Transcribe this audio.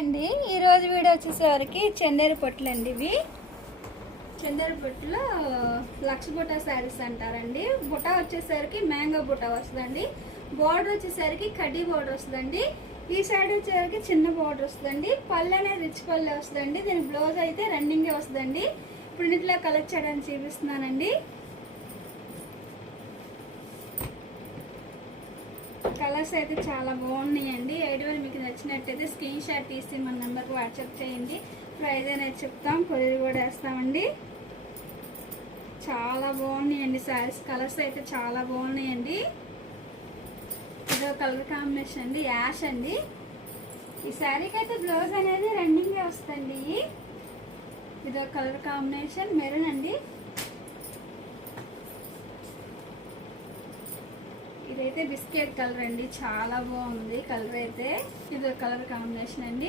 అండి. ఈరోజు వీడియో వచ్చేసరికి చందేరు పొట్లు అండి. ఇవి చందేరు పొట్టులో లక్ష బుట్ట శారీస్ అంటారండి. బుట్ట వచ్చేసరికి మ్యాంగో బుట్ట వస్తుందండి. బోర్డర్ వచ్చేసరికి కడ్డీ బోర్డర్ వస్తుందండి. ఈ సైడ్ వచ్చేసరికి చిన్న బోర్డర్ వస్తుందండి. పళ్ళు అనేది రిచ్ పళ్ళు వస్తుందండి. దీని బ్లౌజ్ అయితే రన్నింగే వస్తుందండి. ఇప్పుడు ఇట్లా కలెక్ట్ చేయడానికి చూపిస్తున్నానండి. కలర్స్ అయితే చాలా బాగున్నాయండి. ఐడియా మీకు నచ్చినట్టయితే స్క్రీన్ షాట్ తీసి మన నెంబర్కి వాట్సాప్ చేయండి. ప్రైజ్ అనేది చెప్తాం, కొరియర్ కూడా వేస్తామండి. చాలా బాగున్నాయండి శారీస్. కలర్స్ అయితే చాలా బాగున్నాయండి. ఇదో కలర్ కాంబినేషన్ అండి, యాష్ అండి. ఈ శారీకి అయితే బ్లౌజ్ అనేది రన్నింగే వస్తుంది. ఇదో కలర్ కాంబినేషన్ మెరూన్ అండి. ఇదైతే బిస్కెట్ కలర్ అండి, చాలా బాగుంది కలర్ అయితే. ఇదో కలర్ కాంబినేషన్ అండి.